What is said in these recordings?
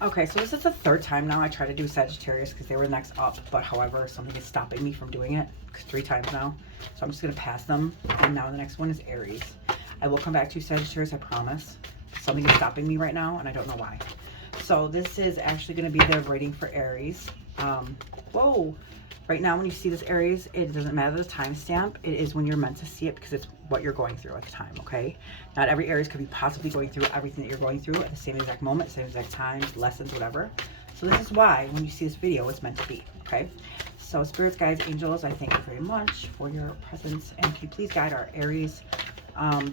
Okay, so this is the third time now I try to do Sagittarius because they were next up, but however, something is stopping me from doing it 3 times now. So I'm just going to pass them. And now the next one is Aries. I will come back to Sagittarius, I promise. Something is stopping me right now, and I don't know why. So this is actually going to be the rating for Aries. Whoa. Right now, when you see this Aries, it doesn't matter the timestamp. It is when you're meant to see it because it's what you're going through at the time, okay? Not every Aries could be possibly going through everything that you're going through at the same exact moment, same exact times, lessons, whatever. So this is why, when you see this video, it's meant to be, okay? So spirits, guides, angels, I thank you very much for your presence. And can you please guide our Aries?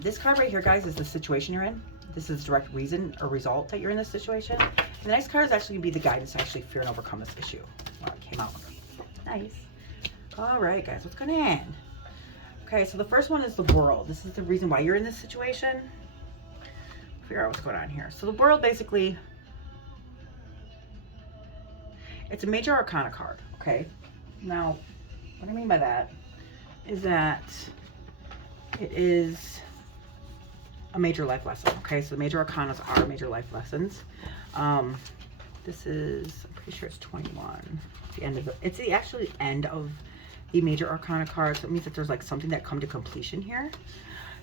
This card right here, guys, is the situation you're in. This is direct reason or result that you're in this situation. And the next card is actually going to be the guidance to actually fear and overcome this issue. Well, it came out. Nice. All right, guys, what's going on? Okay, so the first one is the world. This is the reason why you're in this situation. Figure out what's going on here. So the world, basically, it's a major arcana card, okay? Now, what I mean by that is that it is a major life lesson, okay? So the major arcanas are major life lessons. This is, I'm pretty sure it's 21. The end of it's the actually end of the major arcana card, so it means that there's like something that come to completion here.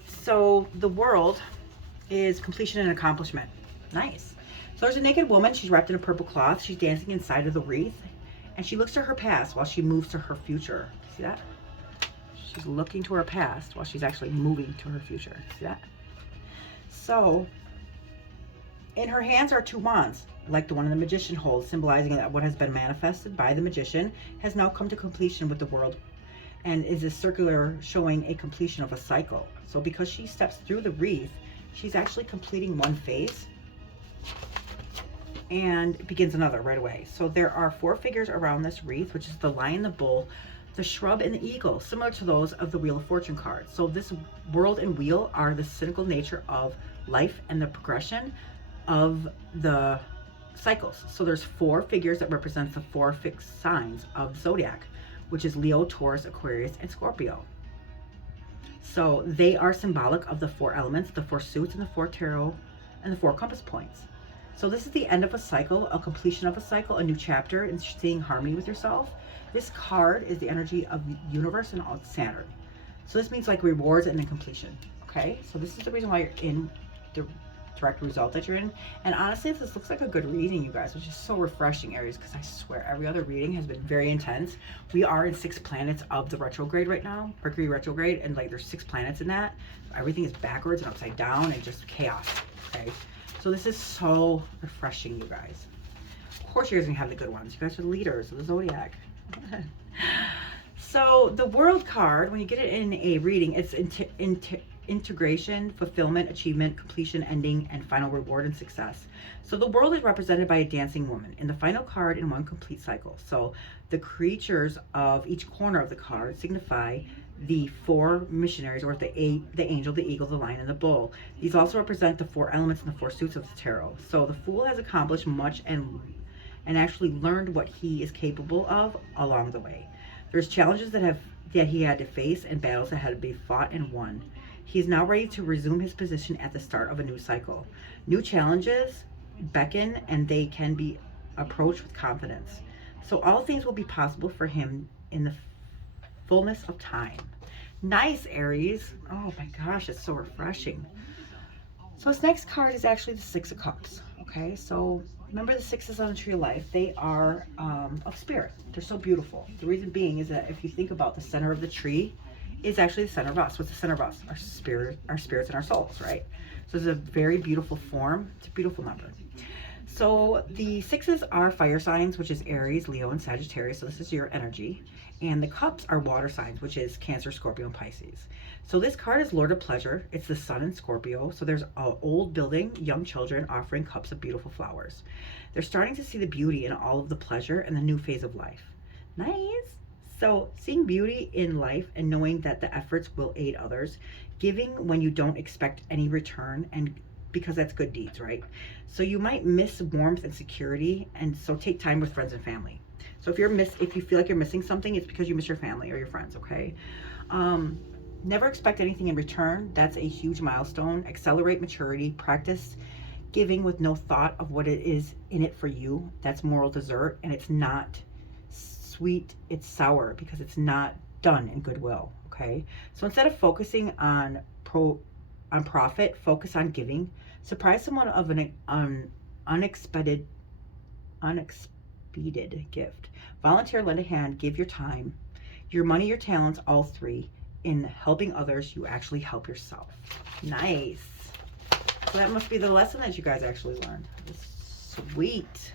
So the world is completion and accomplishment. Nice. So there's a naked woman. She's wrapped in a purple cloth. She's dancing inside of the wreath, and she looks to her past while she moves to her future. See that? She's looking to her past while she's actually moving to her future. See that? So in her hands are 2 wands, like the one the magician holds, symbolizing that what has been manifested by the magician has now come to completion with the world, and is a circular showing a completion of a cycle. So because she steps through the wreath, she's actually completing one phase and begins another right away. So there are 4 figures around this wreath, which is the lion, the bull, the shrub, and the eagle, similar to those of the Wheel of Fortune card. So this world and wheel are the cyclical nature of life and the progression of the cycles. So there's 4 figures that represent the 4 fixed signs of the zodiac, which is Leo, Taurus, Aquarius, and Scorpio. So they are symbolic of the 4 elements, the 4 suits, and the 4 tarot, and the 4 compass points. So this is the end of a cycle, a completion of a cycle, a new chapter, and seeing harmony with yourself. This card is the energy of the universe and Saturn. So this means like rewards and then completion. Okay, so this is the reason why you're in the direct result that you're in. And honestly, this looks like a good reading, you guys, which is so refreshing, Aries, because I swear every other reading has been very intense. We are in 6 planets of the retrograde right now, Mercury retrograde, and like there's 6 planets in that. Everything is backwards and upside down and just chaos. Okay, so this is so refreshing, you guys. Of course you guys are gonna have the good ones. You guys are the leaders of the zodiac. So the world card, when you get it in a reading, it's integration, fulfillment, achievement, completion, ending, and final reward and success. So the world is represented by a dancing woman in the final card in one complete cycle. So the creatures of each corner of the card signify the 4 missionaries, or the angel, the eagle, the lion, and the bull. These also represent the 4 elements and the 4 suits of the tarot. So the fool has accomplished much and actually learned what he is capable of along the way. There's challenges that he had to face and battles that had to be fought and won. He is now ready to resume his position at the start of a new cycle. New challenges beckon, and they can be approached with confidence. So all things will be possible for him in the fullness of time. Nice, Aries. Oh my gosh, it's so refreshing. So this next card is actually the 6 of Cups. Okay, so remember the 6s on the tree of life. They are of spirit. They're so beautiful. The reason being is that if you think about the center of the tree, is actually the center of us. What's the center of us? Our spirit, our spirits, and our souls, right? So it's a very beautiful form. It's a beautiful number. So the 6s are fire signs, which is Aries, Leo, and Sagittarius. So this is your energy. And the cups are water signs, which is Cancer, Scorpio, and Pisces. So this card is Lord of Pleasure. It's the sun in Scorpio. So there's an old building, young children offering cups of beautiful flowers. They're starting to see the beauty in all of the pleasure and the new phase of life. Nice. So seeing beauty in life and knowing that the efforts will aid others, giving when you don't expect any return, and because that's good deeds, right? So you might miss warmth and security, and so take time with friends and family. So if you feel like you're missing something, it's because you miss your family or your friends, okay? Never expect anything in return. That's a huge milestone. Accelerate maturity, practice giving with no thought of what it is in it for you, that's moral dessert, and it's not sweet, it's sour because it's not done in goodwill. Okay, so instead of focusing on profit, focus on giving. Surprise someone of an unexpected gift. Volunteer, lend a hand, give your time, your money, your talents, all three. In helping others, you actually help yourself. Nice. So that must be the lesson that you guys actually learned. Sweet.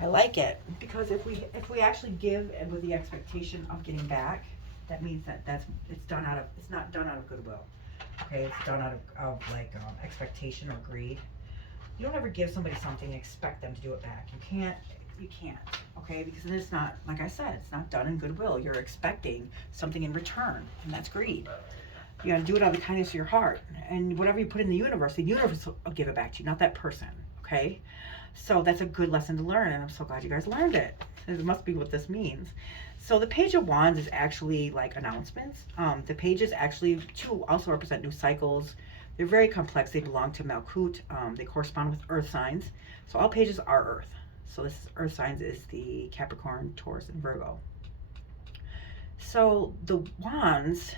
I like it, because if we actually give and with the expectation of getting back, that means that it's not done out of goodwill. Okay, it's done out of like expectation or greed. You don't ever give somebody something and expect them to do it back. You can't, okay? Because then it's not, like I said, it's not done in goodwill. You're expecting something in return, and that's greed. You gotta do it out of the kindness of your heart. And whatever you put in the universe will give it back to you, not that person, okay? So that's a good lesson to learn, and I'm so glad you guys learned it. It must be what this means. So the Page of Wands is actually like announcements. The pages actually, too, also represent new cycles. They're very complex. They belong to Malkut. They correspond with earth signs. So all pages are earth. So this earth signs is the Capricorn, Taurus, and Virgo. So the wands,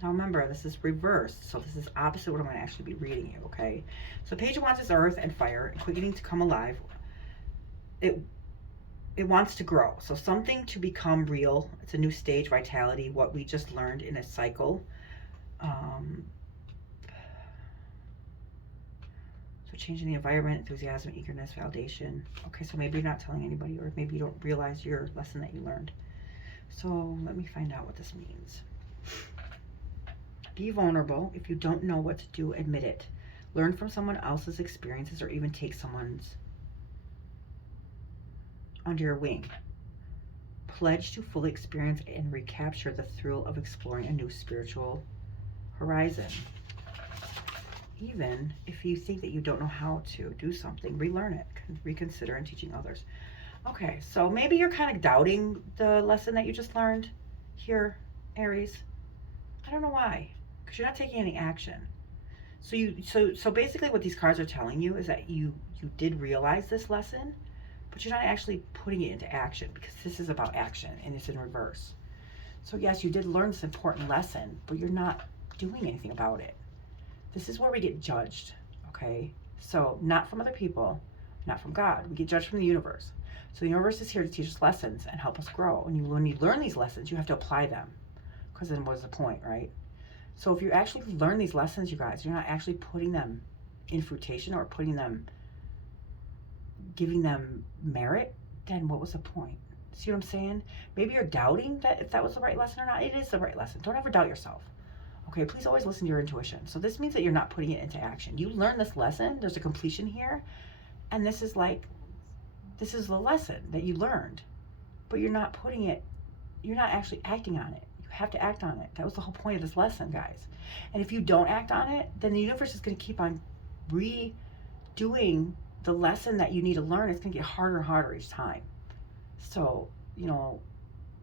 now remember, this is reversed. So this is opposite what I'm going to actually be reading you, okay? So Page of Wands is earth and fire, and quickening to come alive. It wants to grow. So something to become real. It's a new stage, vitality, what we just learned in a cycle. So changing the environment, enthusiasm, eagerness, validation. Okay, so maybe you're not telling anybody, or maybe you don't realize your lesson that you learned. So let me find out what this means. Be vulnerable. If you don't know what to do, admit it. Learn from someone else's experiences, or even take someone's under your wing. Pledge to fully experience and recapture the thrill of exploring a new spiritual horizon. Even if you think that you don't know how to do something, relearn it, reconsider, and teaching others. Okay, so maybe you're kind of doubting the lesson that you just learned here, Aries. I don't know why, because you're not taking any action. So basically what these cards are telling you is that you did realize this lesson, but you're not actually putting it into action, because this is about action and it's in reverse. So yes, you did learn this important lesson, but you're not doing anything about it. This is where we get judged, okay? So not from other people, not from God. We get judged from the universe. So the universe is here to teach us lessons and help us grow. And when you learn these lessons, you have to apply them, because then what's the point, right? So if you actually learn these lessons, you guys, you're not actually putting them in fruition or giving them merit, then what was the point? See what I'm saying? Maybe you're doubting that if that was the right lesson or not. It is the right lesson. Don't ever doubt yourself. Okay, please always listen to your intuition. So this means that you're not putting it into action. You learn this lesson, there's a completion here, and this is the lesson that you learned, but you're not actually acting on it. You have to act on it. That was the whole point of this lesson, guys. And if you don't act on it, then the universe is going to keep on redoing the lesson that you need to learn. It's going to get harder and harder each time. So,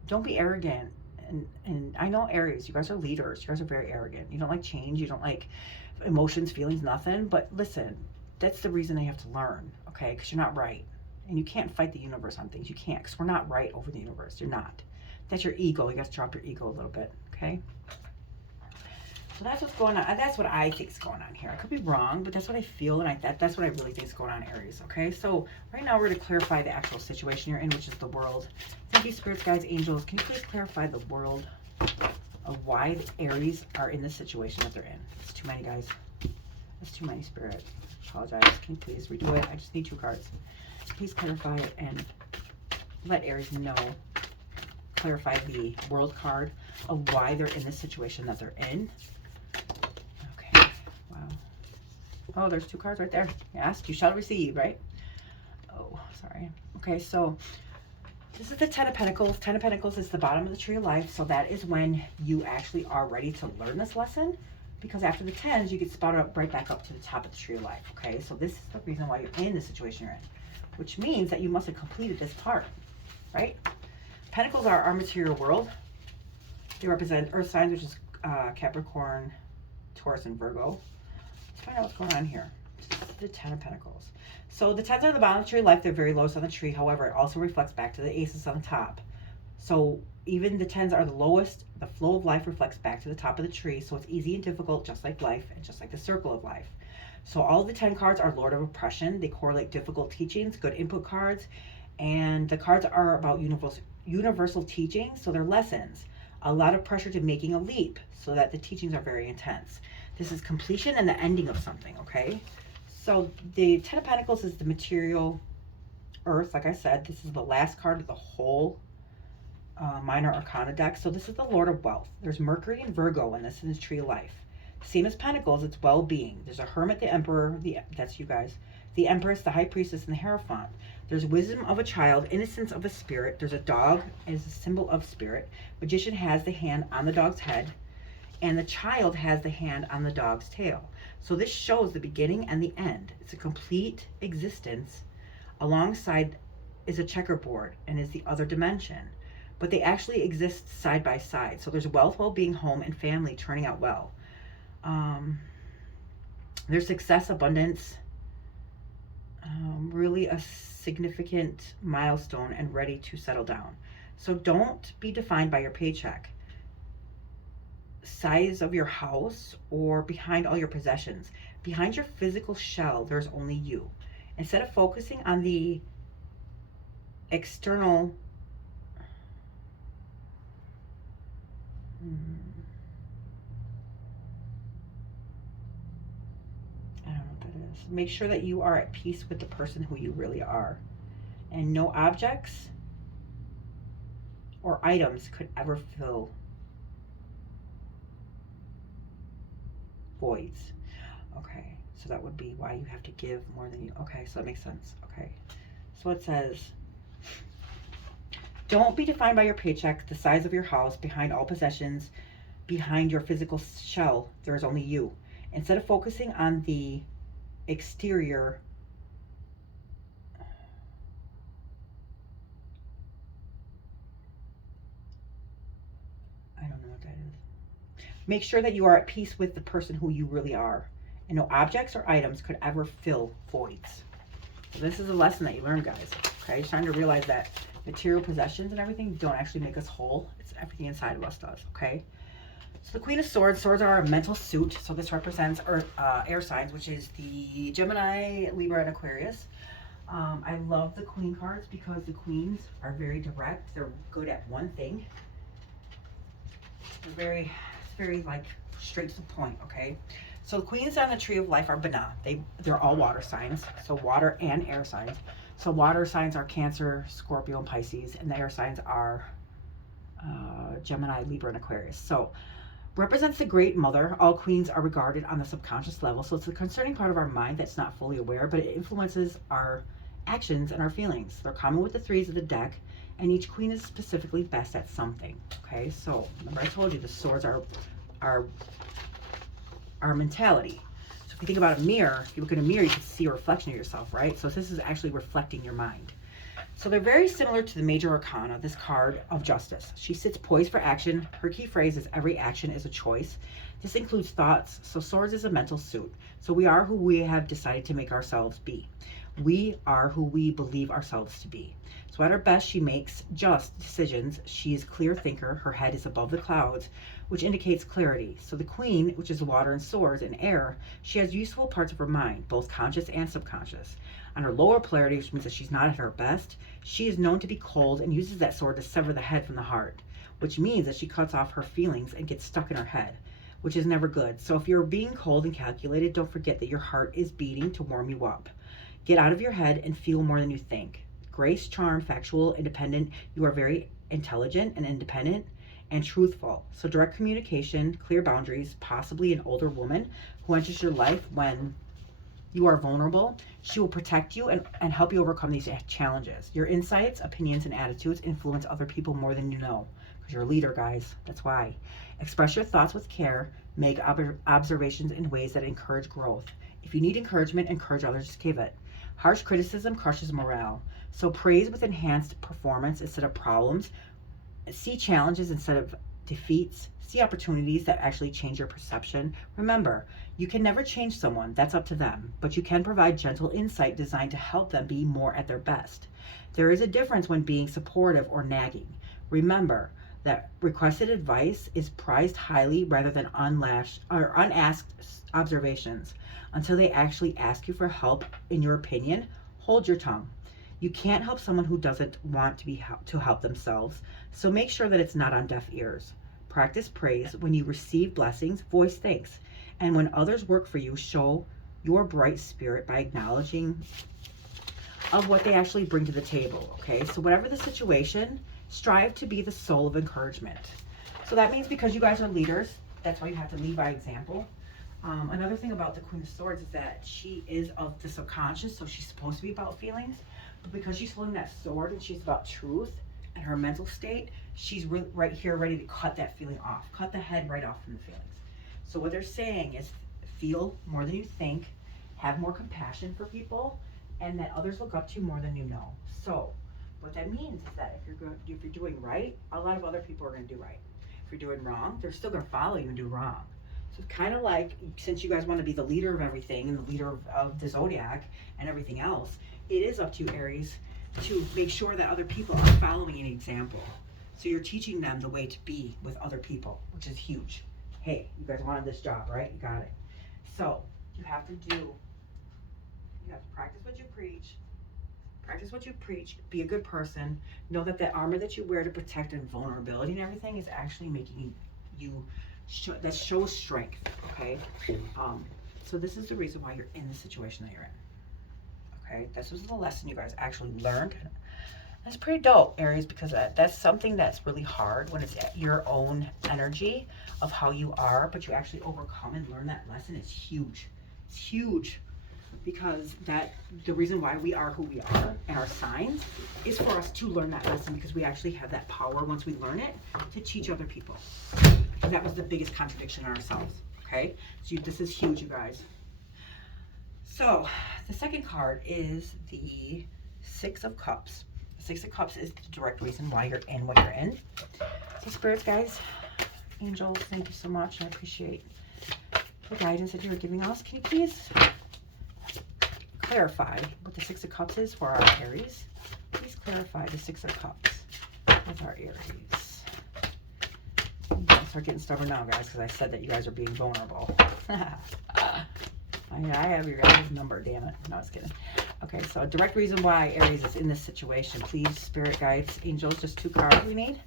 don't be arrogant. And I know Aries, you guys are leaders. You guys are very arrogant. You don't like change. You don't like emotions, feelings, nothing. But listen, that's the reason they have to learn, okay? Because you're not right. And you can't fight the universe on things. You can't, because we're not right over the universe. You're not. That's your ego. You got to drop your ego a little bit, okay? So that's what's going on. That's what I think is going on here. I could be wrong, but that's what I feel, and that's what I really think is going on, Aries, okay? So right now we're going to clarify the actual situation you're in, which is the world. Thank you, spirits, guides, angels. Can you please clarify the world of why the Aries are in the situation that they're in? It's too many, guys. It's too many, spirit. Apologize. Can you please redo it? I just need 2 cards. Please clarify it and let Aries know. Clarify the world card of why they're in the situation that they're in. Okay. Wow. Oh, there's 2 cards right there. Ask, you shall receive, right? Oh, sorry. Okay, so this is the 10 of Pentacles. 10 of Pentacles is the bottom of the tree of life. So that is when you actually are ready to learn this lesson. Because after the 10s, you get spotted up right back up to the top of the tree of life. Okay, so this is the reason why you're in the situation you're in. Which means that you must have completed this part, right? Pentacles are our material world. They represent earth signs, which is Capricorn, Taurus, and Virgo. Let's find out what's going on here. the Ten of Pentacles. So the tens are the bottom of the tree of life. They're very lowest on the tree. However, it also reflects back to the aces on the top. So even the tens are the lowest. The flow of life reflects back to the top of the tree. So it's easy and difficult, just like life and just like the circle of life. So all of the 10 cards are Lord of Oppression. They correlate difficult teachings, good input cards. And the cards are about universal teachings. So they're lessons. A lot of pressure to making a leap so that the teachings are very intense. This is completion and the ending of something, okay? So the Ten of Pentacles is the material earth. Like I said, this is the last card of the whole minor arcana deck. So this is the Lord of Wealth. There's Mercury and Virgo in this in the tree of life. Same as Pentacles, it's well-being. There's a Hermit, the Emperor, that's you guys, the Empress, the High Priestess, and the Hierophant. There's wisdom of a child, innocence of a spirit. There's a dog as a symbol of spirit. Magician has the hand on the dog's head, and the child has the hand on the dog's tail. So this shows the beginning and the end. It's a complete existence. Alongside is a checkerboard and is the other dimension. But they actually exist side by side. So there's wealth, well-being, home, and family turning out well. There's success, abundance, really a significant milestone and ready to settle down. So don't be defined by your paycheck, size of your house, or behind all your possessions. Behind your physical shell, there's only you. Instead of focusing on the external make sure that you are at peace with the person who you really are. And no objects or items could ever fill voids. Okay, so that would be why you have to give more than you. Okay, so that makes sense. Okay, so it says, don't be defined by your paycheck, the size of your house, behind all possessions, behind your physical shell, there is only you. Instead of focusing on the exterior I don't know what that is. Make sure that you are at peace with the person who you really are, and no objects or items could ever fill voids. So this is a lesson that you learn, guys. Okay, just trying to realize that material possessions and everything don't actually make us whole. It's everything inside of us does. Okay. So the Queen of Swords. Swords are a mental suit. So this represents air signs, which is the Gemini, Libra, and Aquarius. I love the Queen cards because the Queens are very direct. They're good at one thing. They're very like straight to the point. Okay. So the Queens on the Tree of Life are Bana. They're all water signs. So water and air signs. So water signs are Cancer, Scorpio, and Pisces, and the air signs are Gemini, Libra, and Aquarius. So represents the Great Mother. All queens are regarded on the subconscious level. So it's a concerning part of our mind that's not fully aware, but it influences our actions and our feelings. They're common with the threes of the deck, and each queen is specifically best at something. Okay, so remember I told you the swords are our mentality. So if you think about a mirror, if you look in a mirror, you can see a reflection of yourself, right? So this is actually reflecting your mind. So they're very similar to the Major Arcana, this card of Justice. She sits poised for action. Her key phrase is every action is a choice. This includes thoughts. So Swords is a mental suit. So we are who we have decided to make ourselves be. We are who we believe ourselves to be. So at her best, she makes just decisions. She is a clear thinker. Her head is above the clouds, which indicates clarity. So the Queen, which is water and swords and air, she has useful parts of her mind, both conscious and subconscious. On her lower polarity, which means that she's not at her best, she is known to be cold and uses that sword to sever the head from the heart, which means that she cuts off her feelings and gets stuck in her head, which is never good. So if you're being cold and calculated, don't forget that your heart is beating to warm you up. Get out of your head and feel more than you think. Grace, charm, factual, independent. You are very intelligent and independent and truthful. So direct communication, clear boundaries, possibly an older woman who enters your life when you are vulnerable. She will protect you and help you overcome these challenges. Your insights, opinions, and attitudes influence other people more than you know. Because you're a leader, guys. That's why. Express your thoughts with care. Make observations in ways that encourage growth. If you need encouragement, encourage others to give it. Harsh criticism crushes morale. So praise with enhanced performance instead of problems. See challenges instead of defeats, see opportunities that actually change your perception. Remember, you can never change someone, that's up to them, but you can provide gentle insight designed to help them be more at their best. There is a difference when being supportive or nagging. Remember that requested advice is prized highly rather than unasked observations. Until they actually ask you for help, in your opinion, hold your tongue. You can't help someone who doesn't want to help themselves, so make sure that it's not on deaf ears. Practice praise. When you receive blessings, voice thanks. And when others work for you, show your bright spirit by acknowledging of what they actually bring to the table, okay? So whatever the situation, strive to be the soul of encouragement. So that means because you guys are leaders, that's why you have to lead by example. Another thing about the Queen of Swords is that she is of the subconscious, so she's supposed to be about feelings. But because she's holding that sword and she's about truth and her mental state, she's right here ready to cut that feeling off, cut the head right off from the feelings. So what they're saying is feel more than you think, have more compassion for people, and that others look up to you more than you know. So what that means is that if you're doing right, a lot of other people are going to do right. If you're doing wrong, they're still going to follow you and do wrong. So it's kind of like, since you guys want to be the leader of everything and the leader of the zodiac and everything else, it is up to you, Aries, to make sure that other people are following an example. So you're teaching them the way to be with other people, which is huge. Hey, you guys wanted this job, right? You got it. So you have to practice what you preach. Practice what you preach. Be a good person. Know that armor that you wear to protect and vulnerability and everything is actually making you that shows strength. Okay. So this is the reason why you're in the situation that you're in. Okay. This was the lesson you guys actually learned. That's pretty dope, Aries, because that's something that's really hard when it's at your own energy of how you are, but you actually overcome and learn that lesson. It's huge. It's huge. Because the reason why we are who we are and our signs is for us to learn that lesson, because we actually have that power once we learn it to teach other people. And that was the biggest contradiction in ourselves. Okay, so this is huge, you guys. So the second card is the Six of Cups. The Six of Cups is the direct reason why you're in what you're in. So spirits, guys, angels, thank you so much. I appreciate the guidance that you're giving us. Can you please clarify what the Six of Cups is for our Aries? Please clarify the Six of Cups with our Aries. I'm gonna start getting stubborn now, guys, because I said that you guys are being vulnerable. I have your guys' number, damn it. No, I was kidding. Okay, so a direct reason why Aries is in this situation. Please, spirit guides, angels, just 2 cards we need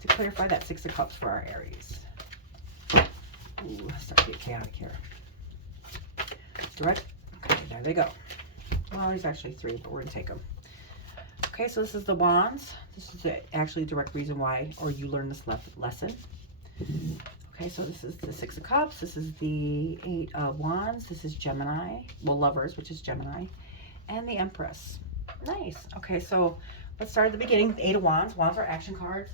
to clarify that Six of Cups for our Aries. Ooh, start to get chaotic here. Direct. Okay, there they go. Well, there's actually 3, but we're going to take them. Okay, so this is the Wands. This is actually a direct reason why, or you learn this lesson. Okay, so this is the Six of Cups. This is the 8 of Wands. This is Gemini. Well, Lovers, which is Gemini. And the Empress. Nice. Okay, so let's start at the beginning. The 8 of Wands. Wands are action cards.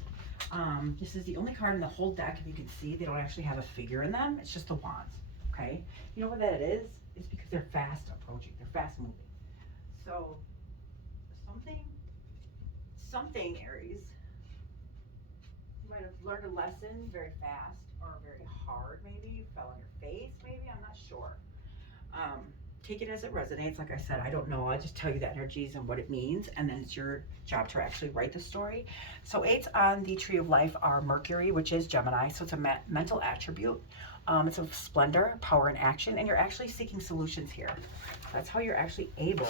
This is the only card in the whole deck, if you can see. They don't actually have a figure in them. It's just the Wands. Okay? You know what that is? It's because they're fast approaching. They're fast moving. So, something, Aries, you might have learned a lesson very fast or very hard, maybe. You fell on your face, maybe. I'm not sure. Take it as it resonates. Like I said, I don't know. I'll just tell you the energies and what it means, and then it's your job to actually write the story. So 8s on the Tree of Life are Mercury, which is Gemini. So it's a mental attribute. It's of splendor, power, and action, and you're actually seeking solutions here. That's how you're actually able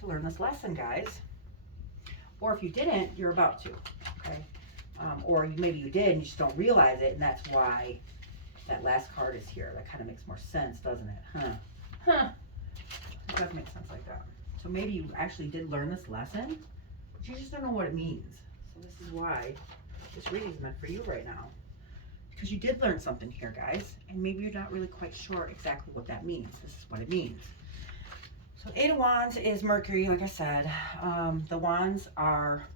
to learn this lesson, guys. Or if you didn't, you're about to, okay? Or maybe you did and you just don't realize it, and that's why that last card is here. That kind of makes more sense, doesn't it? Huh. It does make sense like that. So maybe you actually did learn this lesson, but you just don't know what it means. So this is why this reading is meant for you right now. Because you did learn something here, guys, and maybe you're not really quite sure exactly what that means. This is what it means. So 8 of Wands is Mercury, like I said. The Wands are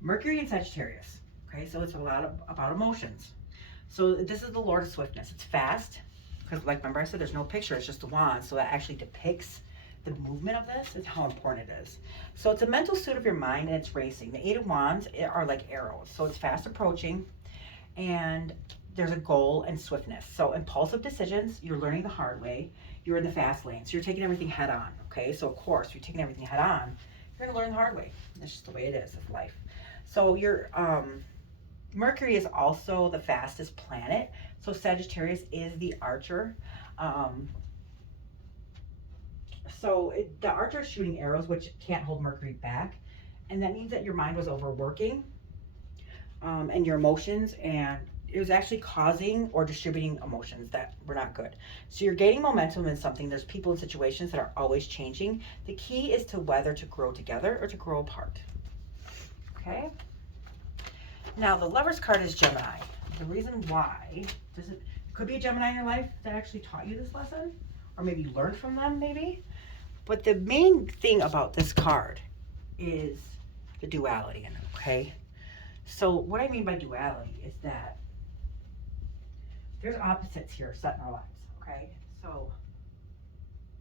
Mercury and Sagittarius. Okay, so it's a lot about emotions. So this is the Lord of Swiftness. It's fast, because like remember I said, there's no picture, it's just the Wands. So that actually depicts the movement of this and how important it is. So it's a mental suit of your mind, and it's racing. The 8 of Wands are like arrows. So it's fast approaching, and there's a goal and swiftness. So impulsive decisions, you're learning the hard way. You're in the fast lane, so you're taking everything head on, okay? So of course, if you're taking everything head on, you're gonna learn the hard way. That's just the way it is of life. So your Mercury is also the fastest planet. So Sagittarius is the archer. The archer is shooting arrows, which can't hold Mercury back. And that means that your mind was overworking, and your emotions, and it was actually causing or distributing emotions that were not good. So you're gaining momentum in something. There's people and situations that are always changing. The key is to whether to grow together or to grow apart. Okay? Now, the Lover's card is Gemini. The reason why, it could be a Gemini in your life that actually taught you this lesson, or maybe you learned from them, maybe. But the main thing about this card is the duality in it, okay? So what I mean by duality is that there's opposites here set in our lives, okay? So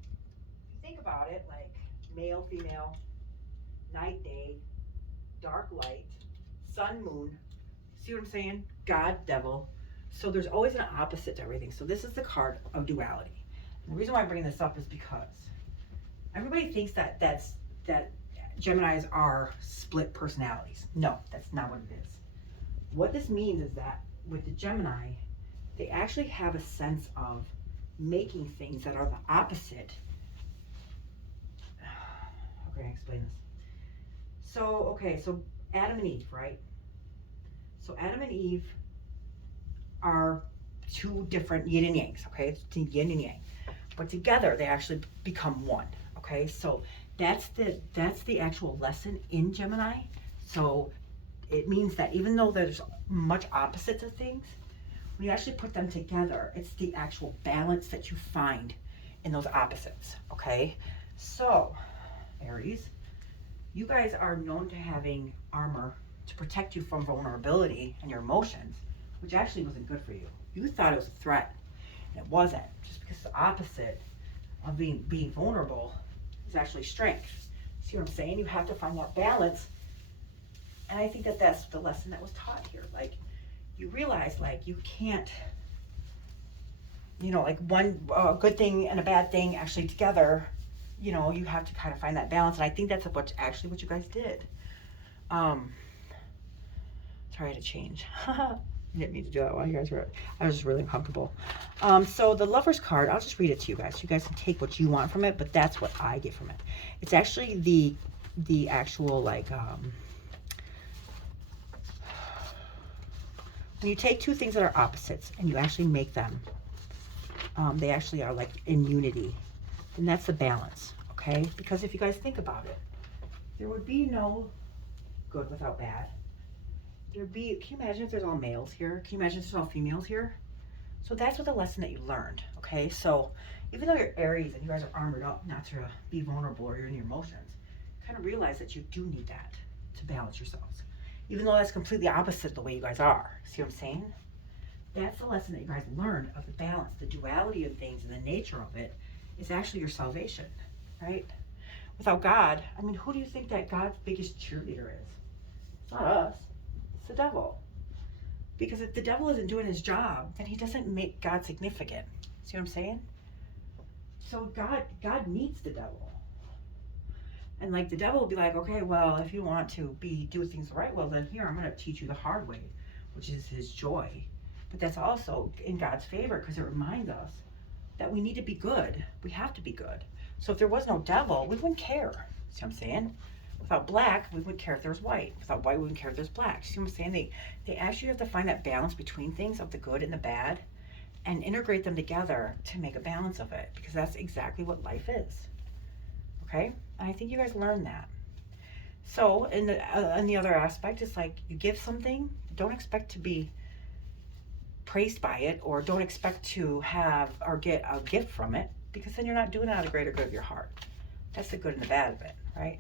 if you think about it, like male, female, night, day, dark, light, sun, moon, see what I'm saying? God, devil. So there's always an opposite to everything. So this is the card of duality. And the reason why I'm bringing this up is because everybody thinks that Geminis are split personalities. No, that's not what it is. What this means is that with the Gemini, they actually have a sense of making things that are the opposite. How can I explain this? So Adam and Eve, right? So Adam and Eve are two different yin and yangs, okay? It's yin and yang. But together they actually become one, okay? So that's the actual lesson in Gemini. So it means that even though there's much opposites of things, when you actually put them together, it's the actual balance that you find in those opposites, okay? So, Aries, you guys are known to having armor to protect you from vulnerability and your emotions, which actually wasn't good for you. You thought it was a threat, and it wasn't, just because the opposite of being vulnerable is actually strength. See what I'm saying? You have to find that balance. And I think that that's the lesson that was taught here. Like, you realize, like, you can't, like one good thing and a bad thing actually together, you have to kind of find that balance. And I think that's what you guys did. Sorry, I had to change. I didn't mean to do that while you guys were, I was just really uncomfortable. So the Lover's card, I'll just read it to you guys. You guys can take what you want from it, but that's what I get from it. It's actually the actual, like, when you take two things that are opposites and you actually make them, they actually are like in unity. And that's the balance, okay? Because if you guys think about it, there would be no good without bad. Can you imagine if there's all males here? Can you imagine if there's all females here? So that's what the lesson that you learned, okay? So even though you're Aries and you guys are armored up not to be vulnerable or you're in your emotions, kind of realize that you do need that to balance yourselves. Even though that's completely opposite the way you guys are. See what I'm saying? That's the lesson that you guys learned of the balance, the duality of things, and the nature of it is actually your salvation, right? Without God, I mean, who do you think that God's biggest cheerleader is? It's not us. It's the devil. Because if the devil isn't doing his job, then he doesn't make God significant. See what I'm saying? So God needs the devil. And like the devil will be like, okay, well, if you want to do things the right way, then here, I'm going to teach you the hard way, which is his joy. But that's also in God's favor because it reminds us that we need to be good. We have to be good. So if there was no devil, we wouldn't care. See what I'm saying? Without black, we wouldn't care if there's white. Without white, we wouldn't care if there's black. See what I'm saying? They actually have to find that balance between things of the good and the bad and integrate them together to make a balance of it because that's exactly what life is. Okay? And I think you guys learned that. So in the other aspect, it's like you give something, don't expect to be praised by it or don't expect to have or get a gift from it because then you're not doing it out of greater good of your heart. That's the good and the bad of it, right?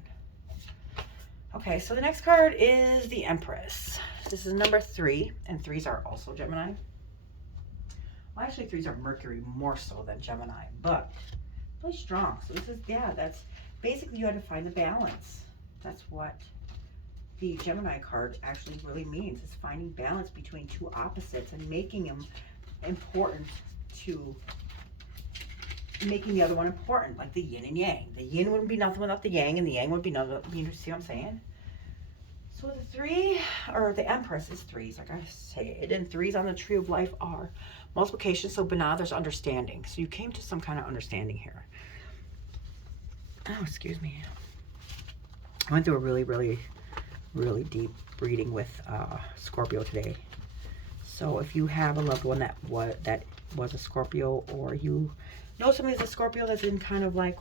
Okay, so the next card is the Empress. This is number 3, and 3s are also Gemini. Well, actually 3s are Mercury more so than Gemini, but really strong. So this is, that's basically you had to find the balance. That's what the Gemini card actually really means is finding balance between two opposites and making them important to making the other one important, like the yin and yang. The yin wouldn't be nothing without the yang, and the yang would be nothing. You see what I'm saying? So the three, or the Empress is threes, like I say it, and threes on the tree of life are multiplication. So Bana, there's understanding. So you came to some kind of understanding here. Oh, excuse me. I went through a really, really, really deep reading with Scorpio today. So if you have a loved one that was a Scorpio, or you know somebody's a Scorpio that's in kind of like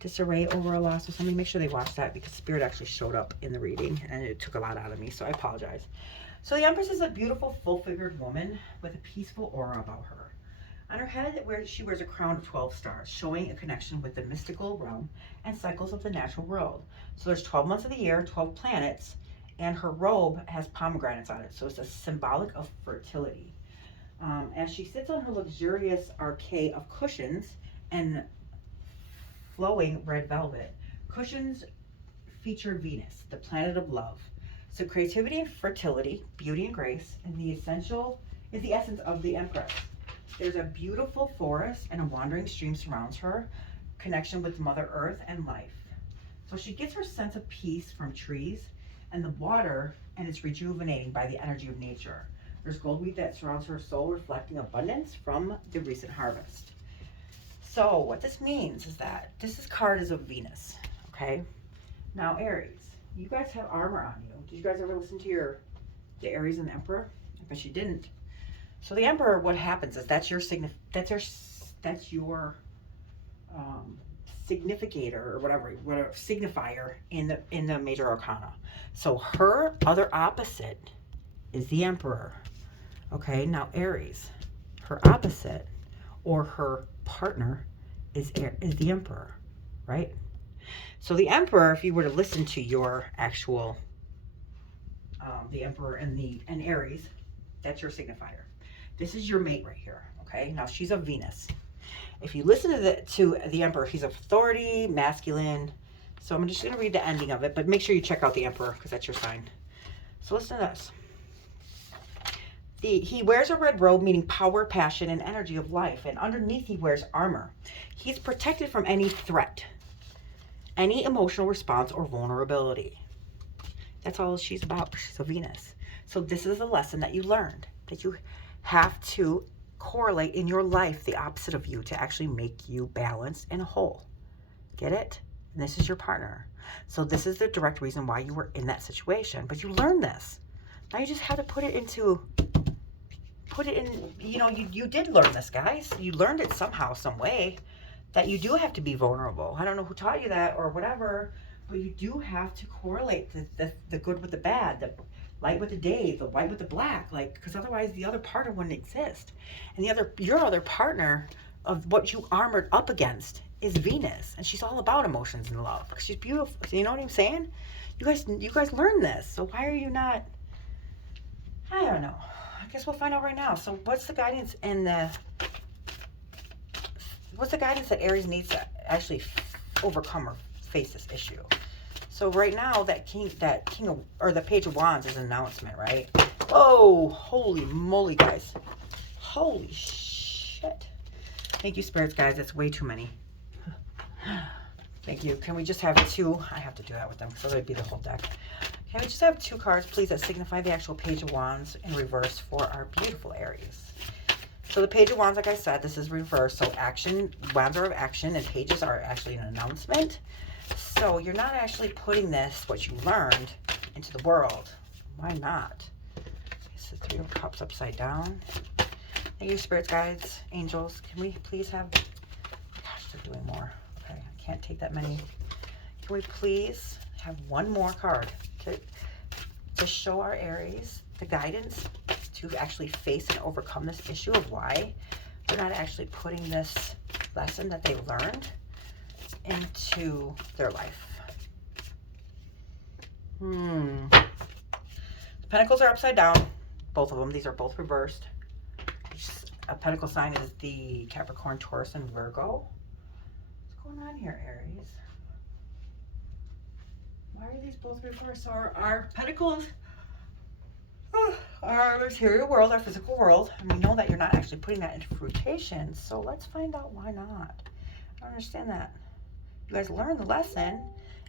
disarray over a loss or something, make sure they watch that, because Spirit actually showed up in the reading and it took a lot out of me, so I apologize. So the Empress is a beautiful, full-figured woman with a peaceful aura about her. On her head, she wears a crown of 12 stars, showing a connection with the mystical realm and cycles of the natural world. So there's 12 months of the year, 12 planets, and her robe has pomegranates on it, so it's a symbolic of fertility. As she sits on her luxurious arcade of cushions and flowing red velvet, cushions feature Venus, the planet of love. So creativity and fertility, beauty and grace, and the essence of the Empress. There's a beautiful forest and a wandering stream surrounds her, connection with Mother Earth and life. So she gets her sense of peace from trees and the water, and it's rejuvenating by the energy of nature. There's goldweed that surrounds her soul, reflecting abundance from the recent harvest. So what this means is that this card is of Venus, okay? Now Aries, you guys have armor on you. Did you guys ever listen to the Aries and the Emperor? I bet you didn't. So the Emperor, what happens is that's your significator, or whatever signifier in the major arcana. So her other opposite is the Emperor. Okay, now Aries, her opposite or her partner is the Emperor, right? So the Emperor, if you were to listen to your actual the Emperor and Aries, that's your signifier. This is your mate right here. Okay, now she's a Venus. If you listen to the Emperor, he's authority, masculine. So I'm just going to read the ending of it, but make sure you check out the Emperor, because that's your sign. So listen to this. He wears a red robe, meaning power, passion, and energy of life. And underneath he wears armor. He's protected from any threat, any emotional response, or vulnerability. That's all she's about. She's a Venus. So this is a lesson that you learned, that you have to correlate in your life the opposite of you to actually make you balanced and whole. Get it? And this is your partner. So this is the direct reason why you were in that situation. But you learned this. Now you just have to put it in, you did learn this, guys. You learned it somehow, some way, that you do have to be vulnerable. I don't know who taught you that or whatever, but you do have to correlate the good with the bad, the light with the day, the white with the black, like, because otherwise the other partner wouldn't exist. And your other partner of what you armored up against is Venus, and she's all about emotions and love, because she's beautiful. So you know what I'm saying? You guys learned this, so why are you not? I don't know. I guess we'll find out right now. So what's the guidance that Aries needs to actually overcome or face this issue? So right now, the Page of Wands is an announcement, right? Oh, holy moly, guys. Holy shit. Thank you, spirits, guys. That's way too many. Thank you. Can we just have two? I have to do that with them, because otherwise it'd be the whole deck. Can we just have two cards, please, that signify the actual Page of Wands in reverse for our beautiful Aries? So the Page of Wands, like I said, this is reverse. So action, wands are of action, and pages are actually an announcement. So you're not actually putting this, what you learned, into the world. Why not? It's the Three of Cups upside down. Thank you, spirits, guides, angels. Can we please have... Gosh, they're doing more. Okay, I can't take that many. Can we please have one more card to show our Aries the guidance to actually face and overcome this issue of why they're not actually putting this lesson that they learned into their life? The Pentacles are upside down, both of them. These are both reversed. A Pentacle sign is the Capricorn, Taurus, and Virgo. What's going on here, Aries? Why are these both reversed? So our pentacles, our material world, our physical world, and we know that you're not actually putting that into fruition. So let's find out why not. I don't understand that. You guys learned the lesson.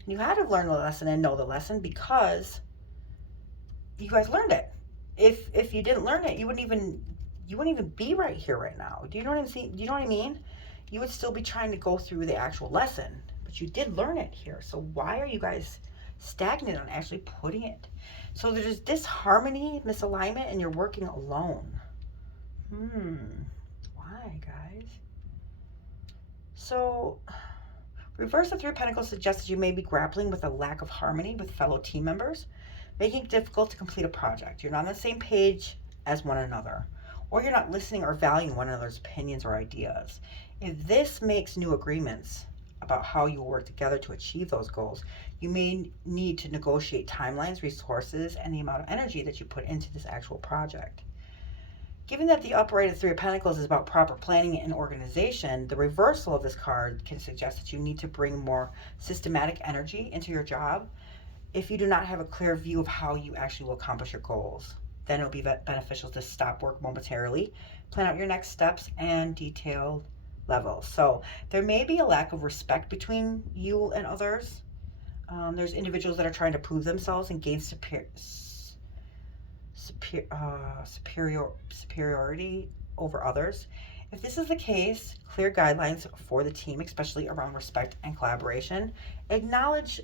You had to learn the lesson and know the lesson because you guys learned it. If you didn't learn it, you wouldn't even be right here right now. Do you know what I'm saying? Do you know what I mean? You would still be trying to go through the actual lesson, but you did learn it here. So why are you guys stagnant on actually putting it? So there's disharmony, misalignment, and you're working alone. Why, guys? So reverse of Three of Pentacles suggests you may be grappling with a lack of harmony with fellow team members, making it difficult to complete a project. You're not on the same page as one another, or you're not listening or valuing one another's opinions or ideas. If this makes new agreements about how you will work together to achieve those goals, you may need to negotiate timelines, resources, and the amount of energy that you put into this actual project. Given that the upright of Three of Pentacles is about proper planning and organization, the reversal of this card can suggest that you need to bring more systematic energy into your job if you do not have a clear view of how you actually will accomplish your goals. Then it'll be beneficial to stop work momentarily, plan out your next steps, and detailed levels. So there may be a lack of respect between you and others. There's individuals that are trying to prove themselves and gain superiority over others. If this is the case, clear guidelines for the team, especially around respect and collaboration. Acknowledge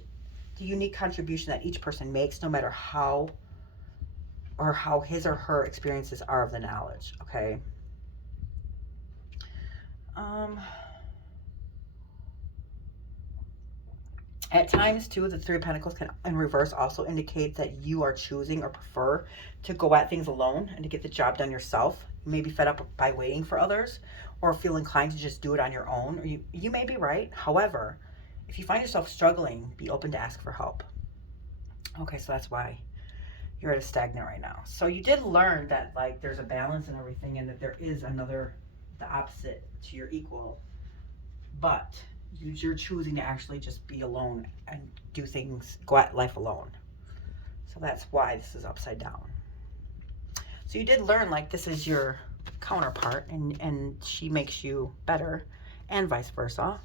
the unique contribution that each person makes, no matter how his or her experiences are of the knowledge, okay? At times, too, the Three of Pentacles can, in reverse, also indicate that you are choosing or prefer to go at things alone and to get the job done yourself. You may be fed up by waiting for others or feel inclined to just do it on your own. Or you may be right. However, if you find yourself struggling, be open to ask for help. Okay, so that's why you're at a stagnant right now. So you did learn that, like, there's a balance and everything, and that there is the opposite to your equal, but you're choosing to actually just be alone and do things, go at life alone. So that's why this is upside down. So you did learn, like, this is your counterpart, and she makes you better, and vice versa,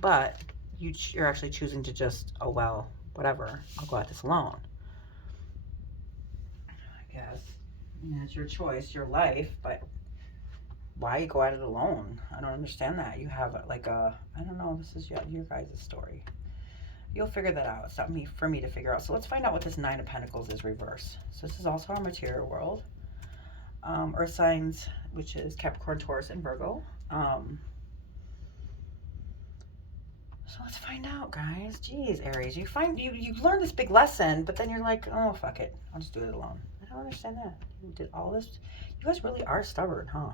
but you're actually choosing to just, oh well, whatever, I'll go at this alone. Yes, it's your choice, your life, but why go at it alone? I don't understand that. You have like I don't know, this is your guys' story. You'll figure that out. It's not for me to figure out. So let's find out what this Nine of Pentacles is reverse. So this is also our material world. Earth signs, which is Capricorn, Taurus, and Virgo. So let's find out, guys. Jeez, Aries, you learned this big lesson, but then you're like, oh, fuck it, I'll just do it alone. I don't understand that. You did all this. You guys really are stubborn, huh?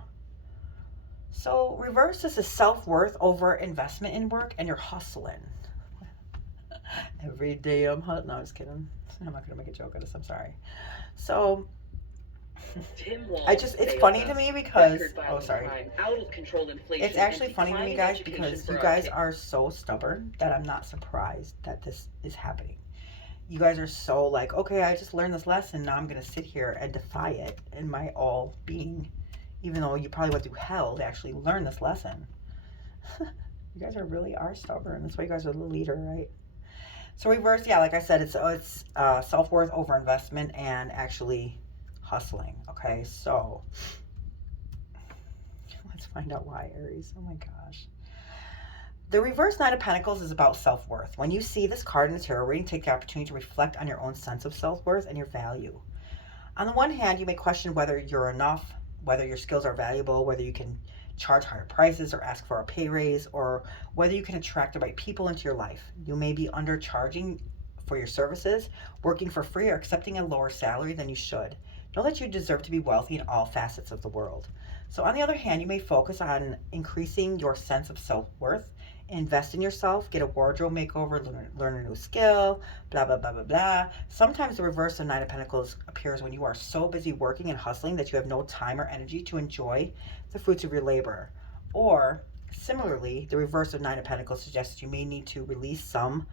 So reverse, this is self-worth over investment in work, and you're hustling. Every day I'm hustling. No, I was kidding. I'm not gonna make a joke of this. I'm sorry. So it's funny to me because, oh, sorry. It's actually funny to me, guys, because you guys are so stubborn that I'm not surprised that this is happening. You guys are so like, okay, I just learned this lesson. Now I'm going to sit here and defy it in my all being, even though you probably went through hell to actually learn this lesson. You guys really are stubborn. That's why you guys are the leader, right? So reverse, yeah, like I said, it's self-worth over investment and actually hustling. Okay, so let's find out why, Aries. Oh my gosh. The reverse Nine of Pentacles is about self-worth. When you see this card in the tarot reading, take the opportunity to reflect on your own sense of self-worth and your value. On the one hand, you may question whether you're enough, whether your skills are valuable, whether you can charge higher prices or ask for a pay raise, or whether you can attract the right people into your life. You may be undercharging for your services, working for free, or accepting a lower salary than you should. Know that you deserve to be wealthy in all facets of the world. So on the other hand, you may focus on increasing your sense of self-worth, invest in yourself, get a wardrobe makeover, learn a new skill, blah, blah, blah, blah, blah. Sometimes the reverse of Nine of Pentacles appears when you are so busy working and hustling that you have no time or energy to enjoy the fruits of your labor. Or, similarly, the reverse of Nine of Pentacles suggests you may need to release some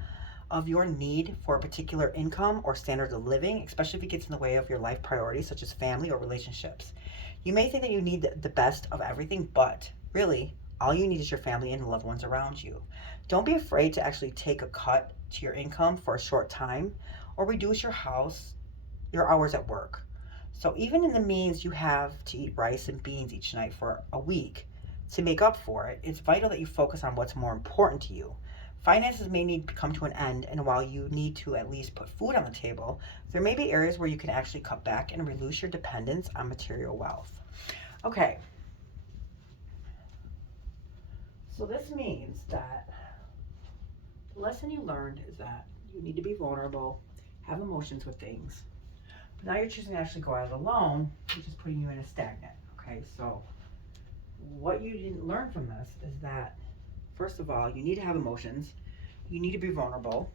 of your need for a particular income or standard of living, especially if it gets in the way of your life priorities, such as family or relationships. You may think that you need the best of everything, but really, all you need is your family and loved ones around you. Don't be afraid to actually take a cut to your income for a short time or reduce your hours at work. So even in the means you have to eat rice and beans each night for a week to make up for it, it's vital that you focus on what's more important to you. Finances may need to come to an end, and while you need to at least put food on the table, there may be areas where you can actually cut back and reduce your dependence on material wealth. Okay, so this means that the lesson you learned is that you need to be vulnerable, have emotions with things. But now you're choosing to actually go out alone, which is putting you in a stagnant. Okay, so what you didn't learn from this is that, first of all, you need to have emotions. You need to be vulnerable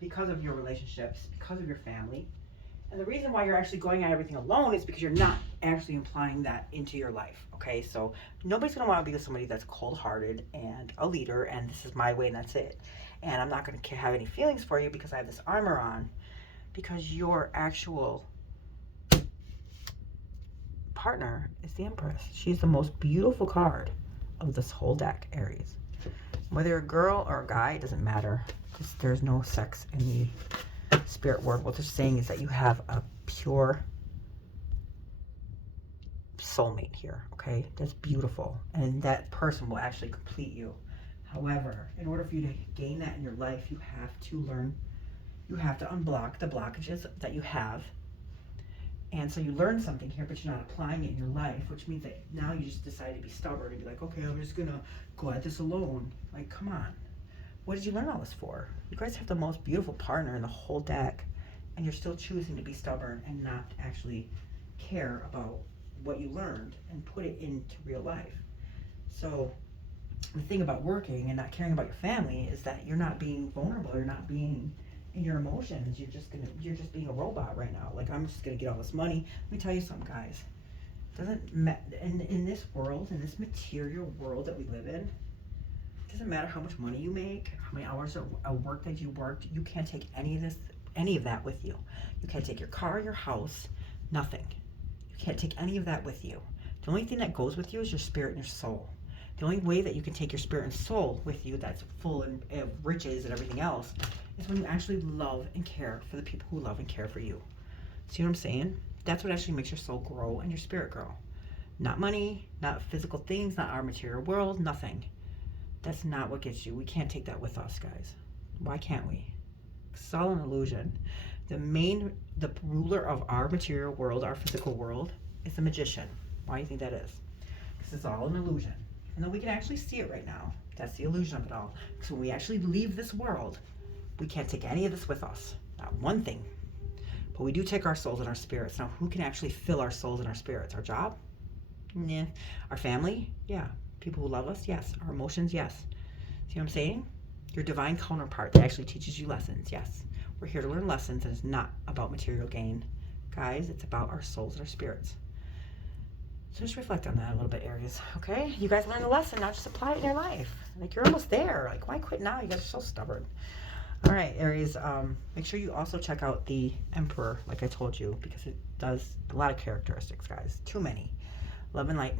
because of your relationships, because of your family. And the reason why you're actually going at everything alone is because you're not actually implying that into your life. Okay, so nobody's gonna want to be with somebody that's cold-hearted and a leader, and this is my way and that's it. And I'm not gonna have any feelings for you because I have this armor on, because your actual partner is the Empress. She's the most beautiful card of this whole deck, Aries. Whether you're a girl or a guy, it doesn't matter. There's no sex in the spirit world. What they're saying is that you have a pure soulmate here, okay? That's beautiful. And that person will actually complete you. However, in order for you to gain that in your life, you have to learn, you have to unblock the blockages that you have. And so you learn something here, but you're not applying it in your life, which means that now you just decide to be stubborn and be like, okay, I'm just gonna go at this alone. Like, come on. What did you learn all this for? You guys have the most beautiful partner in the whole deck, and you're still choosing to be stubborn and not actually care about what you learned and put it into real life. So the thing about working and not caring about your family is that you're not being vulnerable, you're not being in your emotions, you're just being a robot right now. Like, I'm just gonna get all this money. Let me tell you something, guys. In this world, in this material world that we live in, it doesn't matter how much money you make, how many hours of work that you worked, you can't take any of that with you. You can't take your car, your house, nothing. You can't take any of that with you. The only thing that goes with you is your spirit and your soul. The only way that you can take your spirit and soul with you that's full of riches and everything else is when you actually love and care for the people who love and care for you. See what I'm saying? That's what actually makes your soul grow and your spirit grow. Not money, not physical things, not our material world, nothing. That's not what gets you. We can't take that with us, guys. Why can't we? It's all an illusion. The ruler of our material world, our physical world, is the magician. Why do you think that is? Because it's all an illusion. And then we can actually see it right now. That's the illusion of it all. Because when we actually leave this world, we can't take any of this with us. Not one thing. But we do take our souls and our spirits. Now, who can actually fill our souls and our spirits? Our job? Nah. Our family? Yeah. People who love us? Yes. Our emotions? Yes. See what I'm saying? Your divine counterpart that actually teaches you lessons? Yes. We're here to learn lessons, and it's not about material gain. Guys, it's about our souls and our spirits. So just reflect on that a little bit, Aries, okay? You guys learned a lesson, now just apply it in your life. Like, you're almost there. Like, why quit now? You guys are so stubborn. All right, Aries, make sure you also check out the Emperor, like I told you, because it does a lot of characteristics, guys. Too many. Love and light.